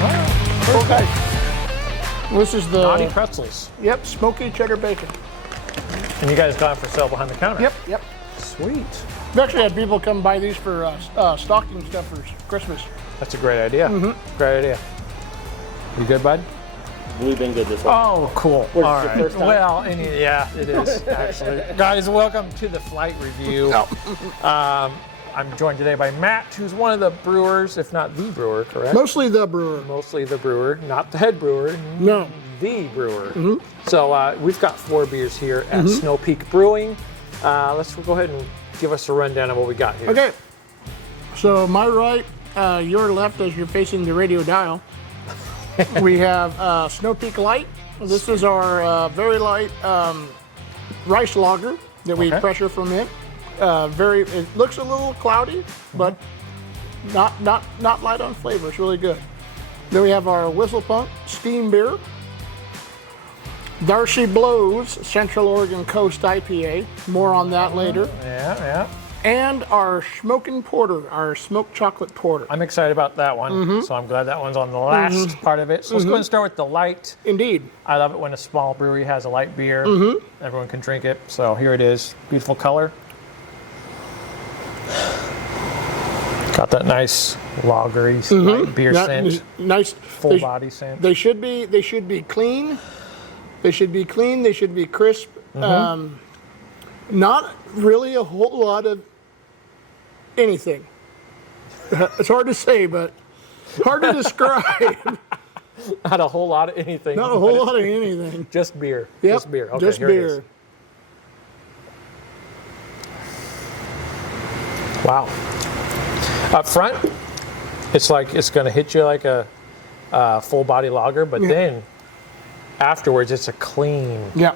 Oh, okay. This is the Naughty pretzels. Yep, smoky cheddar bacon. And you guys got them for sale behind the counter. Yep. Sweet. We've actually had people come buy these for stocking stuffers, Christmas. That's a great idea. Great idea. You good, bud? We've been good this week. Oh, cool. All All right. right. First time? Well, yeah, it is actually. Guys, welcome to the flight review. I'm joined today by Matt, who's one of the brewers, if not the brewer, correct? Mostly the brewer. Mostly the brewer, not the head brewer. No. The brewer. So we've got 4 beers here at Snow Peak Brewing. Let's go ahead and give us a rundown of what we got here. Okay. So my right, your left as you're facing the radio dial. We have Snow Peak Light. This is our very light rice lager that we pressure ferment. It looks a little cloudy, but not light on flavor. It's really good. Then we have our Whistle Punk Steam Beer. Darcy Blows Central Oregon Coast IPA. More on that later. Yeah. And our Smokin' Porter, our smoked chocolate porter. I'm excited about that one, so I'm glad that one's on the last part of it. So let's go ahead and start with the light. Indeed. I love it when a small brewery has a light beer. Everyone can drink it. So here it is. Beautiful color. Got that nice lagery light beer scent. Nice Full body scent. They should be clean. They should be clean. They should be crisp. Not really a whole lot of anything. It's hard to say, but hard to describe. Not a whole lot of anything. Not a whole lot of anything. Just beer. Yep, Just beer. Okay, just here it beer. is. Wow. Up front, it's like it's going to hit you like a full body lager, but then afterwards it's a clean, Yeah.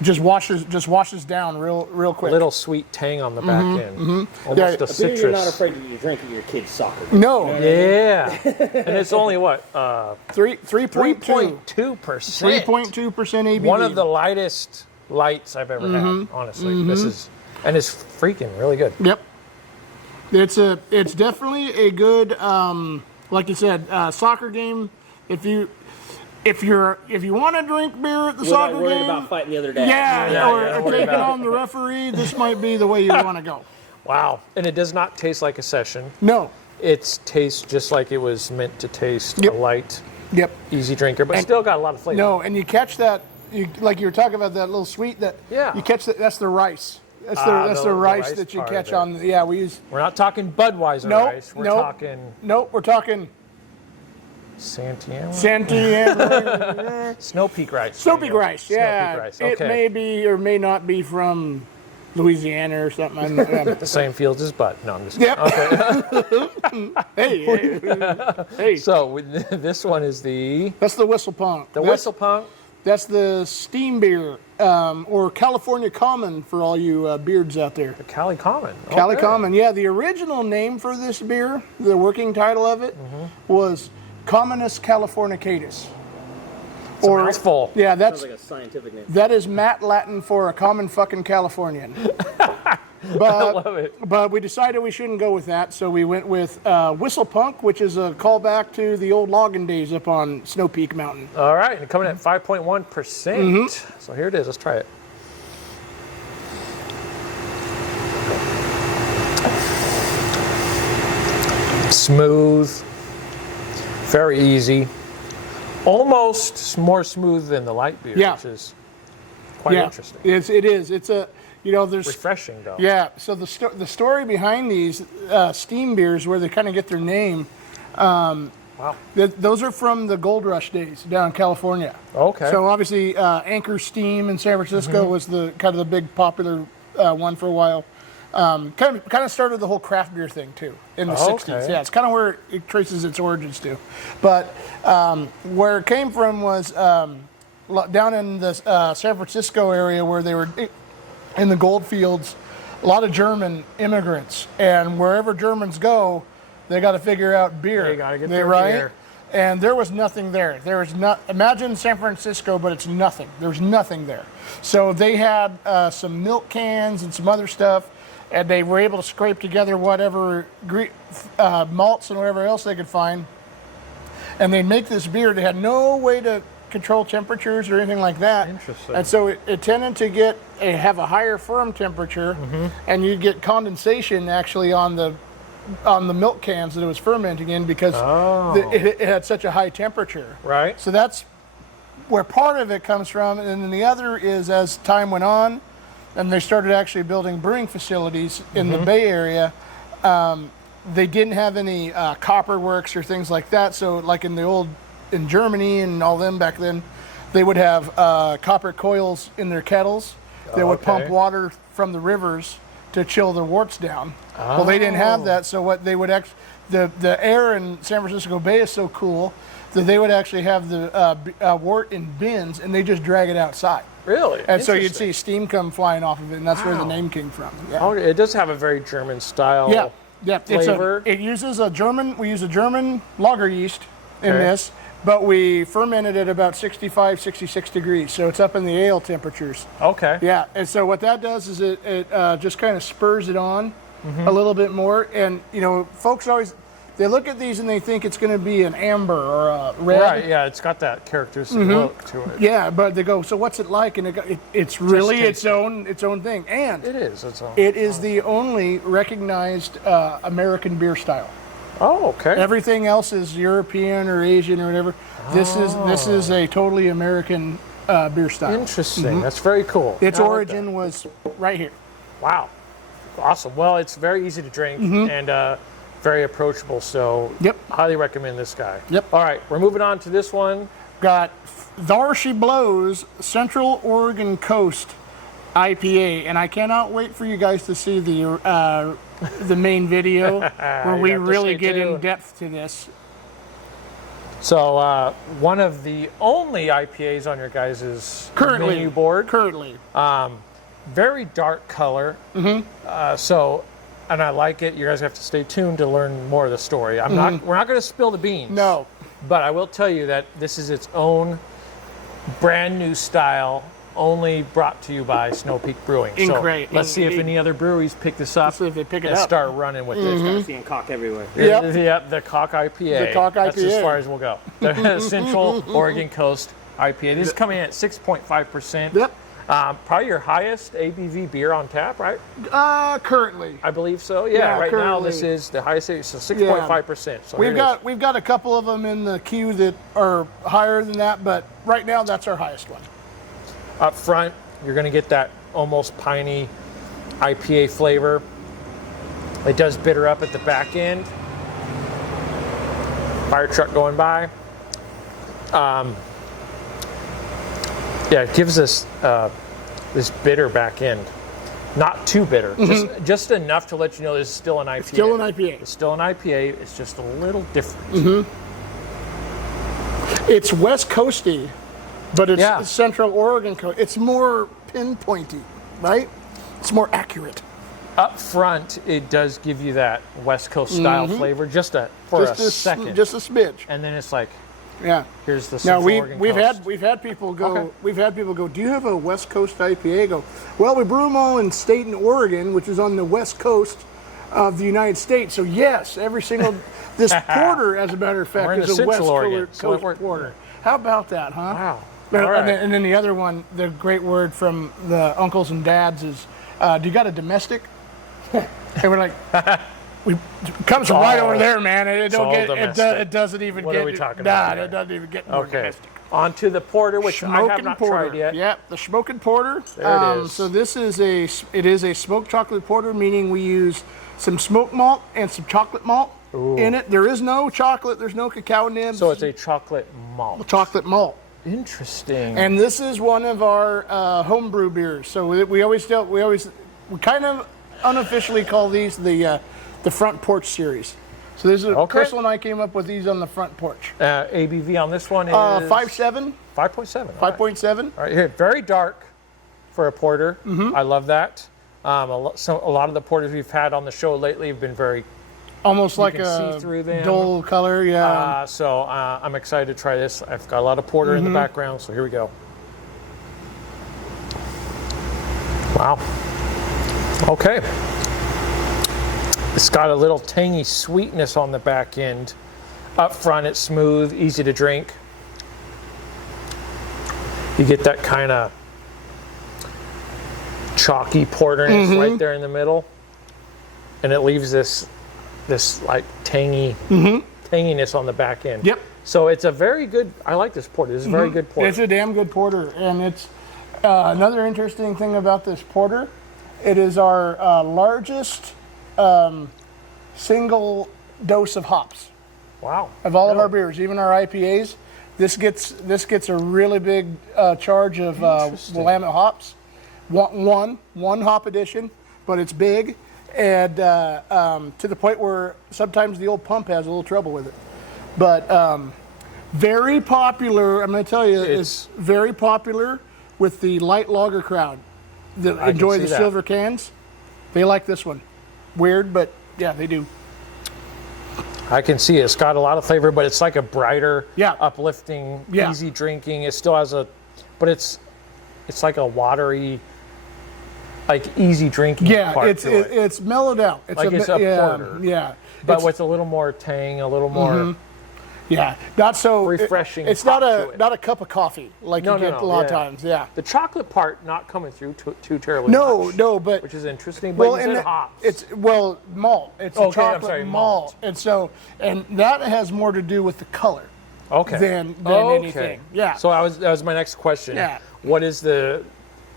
Just washes down real quick. little sweet tang on the back end. Almost Yeah, a I feel citrus. you're not afraid to drink at your kid's soccer game. No. Yeah. And it's only what? 3.2. 3.2%. 3.2% ABV. One of the lightest lights I've ever had, honestly. This is, and it's freaking really good. Yep. It's definitely a good, like you said, soccer game. If you want to drink beer at the soccer Worried game, about fighting the other day. or taking on the referee, this might be the way you want to go. Wow. And it does not taste like a session. No. It tastes just like it was meant to taste. Yep. A light, Yep. easy drinker, but still got a lot of flavor. No, and you catch that, like you were talking about that little sweet that. Yeah. You catch that. That's the rice. That's the the rice rice that you part of catch it. on. Yeah, we use. We're not talking Budweiser rice. We're talking We're talking Santiago. Snow Peak rice. Snow Peak rice. Yeah. Snow Peak rice. It Okay. may be or may not be from Louisiana or something. The same fields as Bud. No, I'm just kidding. Yep. Hey. So this one is That's the Whistle Punk. Whistle Punk. That's the steam beer, or California Common for all you beards out there. The Cali Common. Cali Okay. Common, yeah. The original name for this beer, the working title of it, was Commonus Californicatus. It's a mouthful. Yeah, Sounds like a scientific name. that is Matt Latin for a common fucking Californian. But, I love it. But we decided we shouldn't go with that, so we went with Whistle Punk, which is a callback to the old logging days up on Snow Peak Mountain. All right, and coming at 5.1%. So here it is. Let's try it. Smooth, very easy, almost more smooth than the light beer, Yeah. which is quite interesting. It is. It's a, there's Refreshing, though. Yeah. So the story behind these steam beers, where they kind of get their name, Wow. those are from the Gold Rush days down in California. Okay. So obviously, Anchor Steam in San Francisco was the kind of the big popular one for a while. Kind of started the whole craft beer thing too in the '60s. Yeah, it's kind of where it traces its origins to. But where it came from was down in the San Francisco area, where they were in the gold fields. A lot of German immigrants, and wherever Germans go, they got to figure out beer. They gotta get their right? beer. And there was nothing there. There was not. Imagine San Francisco, but it's nothing. There's nothing there. So they had some milk cans and some other stuff, and they were able to scrape together whatever malts and whatever else they could find. and they make this beer. They had no way to control temperatures or anything like that. Interesting. And so it tended to have a higher firm temperature, and you'd get condensation actually on the milk cans that it was fermenting in because it had such a high temperature. Right. So that's where part of it comes from, and then the other is as time went on, and they started actually building brewing facilities in the Bay Area. They didn't have any copper works or things like that. So like in Germany and all them back then, they would have copper coils in their kettles that would pump water from the rivers to chill the worts down. Well, they didn't have that, so what they would the air in San Francisco Bay is so cool that they would actually have the wort in bins, and they just drag it outside. Really? And so you'd see steam come flying off of it, and that's where the name came from. Yeah. Oh, it does have a very German style flavor. It uses we use a German lager yeast in this, but we fermented at about 65, 66 degrees, so it's up in the ale temperatures. Okay. Yeah, and so what that does is it just kind of spurs it on a little bit more, and folks always, they look at these and they think it's going to be an amber or a red. Right, yeah, it's got that characteristic look to it. Yeah, but they go, so what's it like? And it's really its own thing. And It is its own. it is the only recognized American beer style. Oh, okay. Everything else is European or Asian or whatever. This is a totally American beer style. Interesting. That's very cool. Its I like origin was right here. that. Wow. Awesome. Well, it's very easy to drink and very approachable, so highly recommend this guy. Yep. All right, we're moving on to this one. Got Thar She Blows Central Oregon Coast IPA, and I cannot wait for you guys to see the main video where we really get in depth to this. So one of the only IPAs on your guys' menu board. Currently. Very dark color. And I like it. You guys have to stay tuned to learn more of the story. We're not going to spill the beans. No. But I will tell you that this is its own brand new style, only brought to you by Snow Peak Brewing. Great. So let's see if any other breweries pick this up See if they pick it and up. start running with this. Start seeing cock everywhere. Yep, the Cock IPA. The Cock That's IPA. as far as we'll go. The Central Oregon Coast IPA. This is coming in at 6.5%. Yep. Probably your highest ABV beer on tap, right? Currently. I believe so. Yeah, right now currently. this is the highest, so 6.5%. So We've got a couple of them in the queue that are higher than that, but right now that's our highest one. up front, you're going to get that almost piney IPA flavor. It does bitter up at the back end. Fire truck going by. Yeah, it gives us this bitter back end. Not too bitter, just enough to let you know this is still an IPA. Still an IPA. It's still an IPA. It's just a little different. It's West Coasty, but it's Yeah. Central Oregon coast. It's more pinpointy, right? It's more accurate. Up front, it does give you that West Coast style flavor, just a second, just a smidge. and then it's like, Yeah. here's the Now Central Oregon we've Coast. had people go. Okay. We've had people go. Do you have a West Coast IPA? Go. Well, we brew them all in Staten, Oregon, which is on the west coast of the United States. So yes, every single this porter, as a matter of We're fact, in is the a West Central Oregon, Coast so it worked. porter. How about that, huh? Wow. And, All right. and then the other one, the great word from the uncles and dads is, "Do you got a domestic?" And we're like, "We comes from right over there, man. It don't all get domestic. it doesn't even What get. are we talking about here? It doesn't even get more Okay. domestic. On to the porter, which I have not tried yet. Yep, the smoking porter. There it is. So this is a smoked chocolate porter, meaning we use some smoked malt and some chocolate malt in it. There is no chocolate. There's no cacao nibs. So it's a chocolate malt. chocolate malt. Interesting. And this is one of our homebrew beers. So we kind of unofficially call these the front porch series. So this is Crystal and I came up with these on the front porch. ABV on this one is 5.7. 5.7. 5.7. All right, here, very dark for a porter. I love that. A lot of the porters we've had on the show lately have been very Almost like can a see through them. dull color, yeah. so I'm excited to try this. I've got a lot of porter in the background, so here we go. Wow. Okay. It's got a little tangy sweetness on the back end. Up front, it's smooth, easy to drink. You get that kind of chalky porterness right there in the middle, and it leaves this like tanginess on the back end. Yep. So it's a very good. I like this porter. This is a very good porter. It's a damn good porter, and it's another interesting thing about this porter. It is our largest single dose of hops. Wow. Of all of our beers, even our IPAs, this gets a really big charge of Willamette hops. One hop addition, but it's big, and to the point where sometimes the old pump has a little trouble with it. But very popular. I'm going to tell you, it's very popular with the light lager crowd that enjoy the silver cans. They like this one. Weird, but yeah, they do. I can see it. It's got a lot of flavor, but it's like a brighter, Yeah. uplifting, Yeah. easy drinking. It still has but it's like a watery, like easy drinking part it's to it. it's mellowed out. It's Like it's a porter. Yeah, But It's- with a little more tang, a little more. yeah, not so refreshing It's pop not to it. not a cup of coffee like No, you no, get no, a lot of yeah. times. Yeah. The chocolate part not coming through too terribly much. No, but Which is interesting. But you said hops. It's malt. It's a Okay, I'm chocolate sorry, malt, and that has more to do with the color okay. than Okay. anything. Yeah. So that was my next question. Yeah. What is the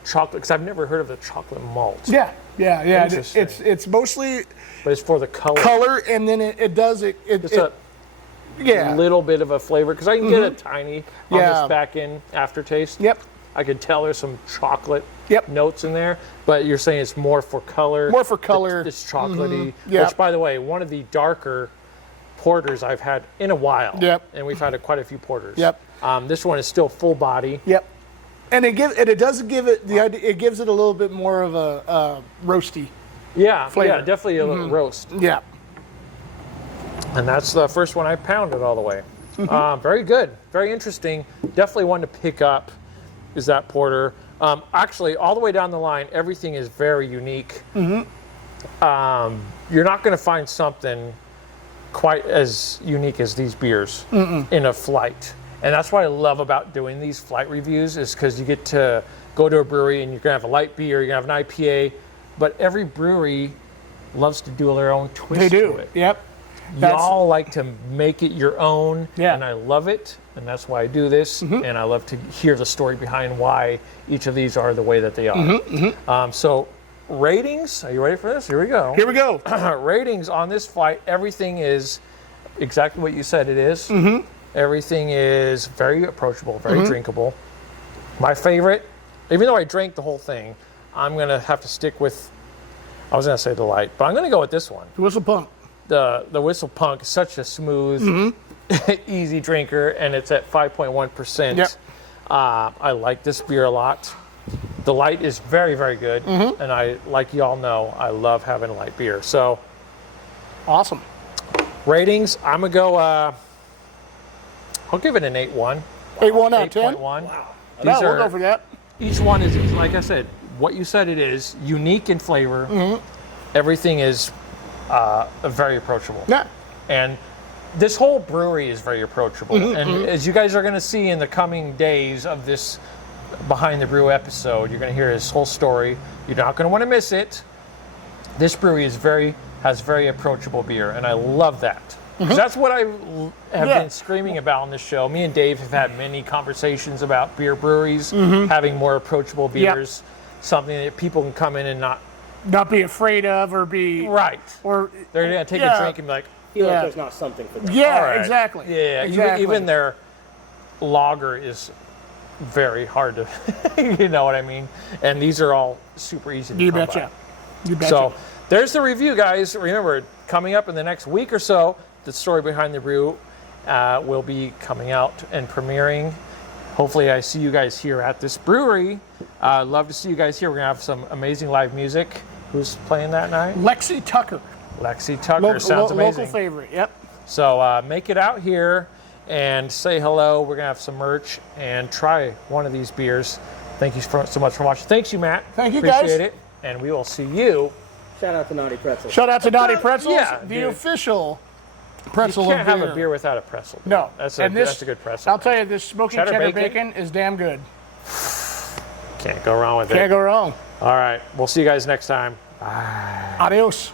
chocolate? Because I've never heard of the chocolate malt. yeah. Interesting. It's mostly But it's for the color. color, and then Just a little bit of a flavor, because I can get a tiny on Yeah. this back end aftertaste. Yep. I could tell there's some chocolate Yep. notes in there, but you're saying it's more for color. More for color. It's chocolatey. Yep. Which, by the way, one of the darker porters I've had in a while. Yep. And we've had quite a few porters. Yep. This one is still full body. Yep. And it does give it the idea. It gives it a little bit more of a roasty. Yeah, Flavor. yeah, definitely a little roast. Yeah. And that's the first one I pounded all the way. Very good, very interesting. Definitely one to pick up is that porter. Actually, all the way down the line, everything is very unique. You're not going to find something quite as unique as these beers in a flight. And that's what I love about doing these flight reviews, is because you get to go to a brewery and you're going to have a light beer, you're going to have an IPA, but every brewery loves to do their own twist They do. to it. Yep. Y'all like to make it your own, Yeah. and I love it, and that's why I do this, and I love to hear the story behind why each of these are the way that they are. So ratings, are you ready for this? Here we go. Here we go. Ratings on this flight, everything is exactly what you said it is. Everything is very approachable, very drinkable. My favorite, even though I drank the whole thing, I'm going to have to stick with, I was going to say the light, but I'm going to go with this one. The Whistle Punk. The Whistle Punk is such a smooth, easy drinker, and it's at 5.1%. Yep. I like this beer a lot. The light is very, very good, and I, like you all know, I love having a light beer. So Awesome. ratings, I'm gonna go. I'll give it an 8.1. 8.1 out of 10. 8.1. Wow. No, we'll go for that. Each one is, like I said, what you said it is, unique in flavor. Everything is very approachable. Yeah. And this whole brewery is very approachable. And as you guys are going to see in the coming days of this Behind the Brew episode, you're going to hear his whole story. You're not going to want to miss it. This brewery has very approachable beer, and I love that. 'Cause that's what I have been screaming about on this show. Me and Dave have had many conversations about beer breweries having more approachable beers, something that people can come in and not be afraid of or be right. or They're gonna take a drink and be like, Feel Yeah. like there's not something for them. yeah, all right. exactly. Yeah, exactly. even their lager is very hard to, you know what I mean? And these are all super easy to You come betcha. by. You betcha. So there's the review, guys. Remember, coming up in the next week or so, the Story Behind the Brew will be coming out and premiering. Hopefully I see you guys here at this brewery. Love to see you guys here. We're going to have some amazing live music. Who's playing that night? Lexi Tucker, Lexi Tucker. Sounds amazing. local favorite. Yep. So make it out here and say hello. We're going to have some merch and try one of these beers. Thank you so much for watching. Thanks you, Matt. Thank you, guys. Appreciate it. And we will see you. Shout out to Naughty Pretzel. Shout out to Naughty Pretzels, yeah, the dude. official pretzel You can't of have beer. a beer without a pretzel. No. That's And a good pretzel. I'll tell you, this smoky cheddar bacon is damn good. Can't go wrong with it. Can't go wrong. All right. We'll see you guys next time. Adios.